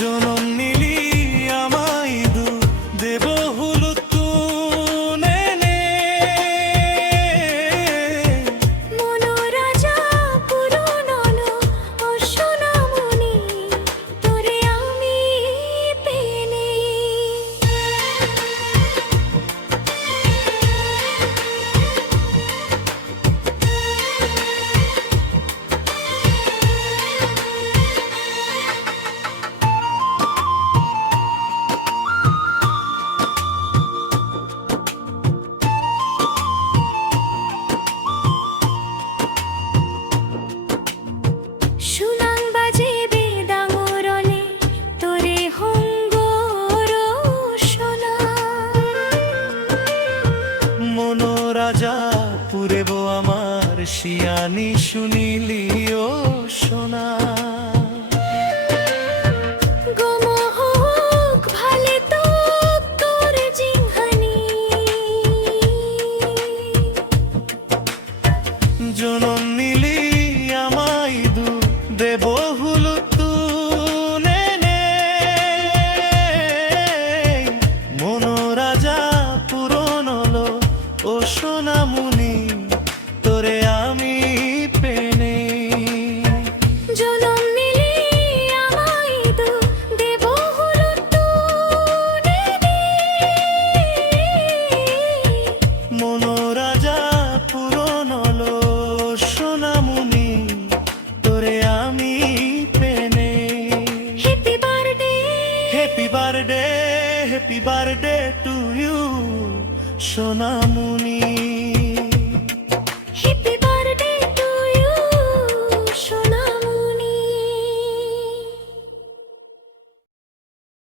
জনম নিলি আমায় দু দেব হলো তুনে নে মনোরাজা পুরনো ও সোনামণি তোরে আমি পেনে সুনাং বাজে বেদাঙ্গরলে তোরে হঙ্গর সোনা মনোরাজা পুরেব আমার শিয়ানি শুনিলি ও সোনা গমহক ভালে তো তোর জিংহানি জনম নিলি আমায় দু দেব হলো তুনে নে মনোরাজা পূরণ হলো ও সোনামণি তোরে আমি পেনে জনম নিলি আমায় দু দেব হলো তুনে নে মনোরাজা পূরণ হলো সোনামণি তোরে আমি পেনে happy birthday happy birthday to you Sonamoni.